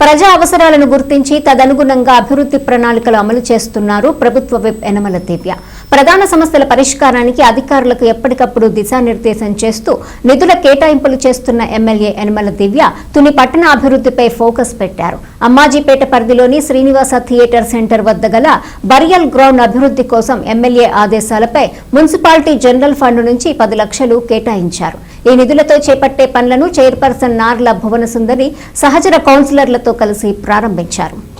ప్రజా అవసరాలను గుర్తించి తదనుగుణంగా అభివృద్ధి ప్రణాళికలు అమలు చేస్తున్నారు ప్రభుత్వ విప్ యనమల దివ్య. ప్రధాన సమస్యల పరిష్కారానికి అధికారులకు ఎప్పటికప్పుడు దిశానిర్దేశం చేస్తూ నిధుల కేటాయింపులు చేస్తున్న ఎమ్మెల్యే ఎనమల దివ్య తుని పట్టణ అభివృద్ధిపై ఫోకస్ పెట్టారు. అమ్మాజీపేట పరిధిలోని శ్రీనివాస థియేటర్ సెంటర్ వద్ద గల బరియల్ గ్రౌండ్ అభివృద్ధి కోసం ఎమ్మెల్యే ఆదేశాలపై మున్సిపాలిటీ జనరల్ ఫండ్ నుంచి పది లక్షలు కేటాయించారు. ఈ నిధులతో చేపట్టే పనులను చైర్పర్సన్ నార్ల భువన సుందరి సహచర కౌన్సిలర్లతో కలిసి ప్రారంభించారు.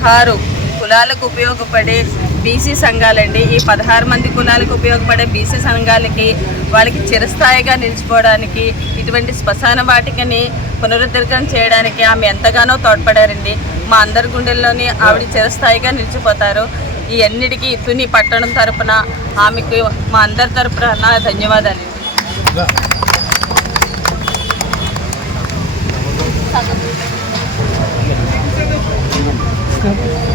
పదహారు కులాలకు ఉపయోగపడే బీసీ సంఘాలండి. ఈ పదహారు మంది కులాలకు ఉపయోగపడే బీసీ సంఘాలకి వాళ్ళకి చిరస్థాయిగా నిలిచిపోవడానికి ఇటువంటి శ్మశాన వాటికని పునరుద్ధరణ చేయడానికి ఆమె ఎంతగానో తోడ్పడారండి. మా అందరి గుండెల్లోని ఆవిడ చిరస్థాయిగా నిలిచిపోతారు. ఈ అన్నిటికీ తుని పట్టణం తరపున ఆమెకు మా అందరి తరపున ధన్యవాదాలు. Thank.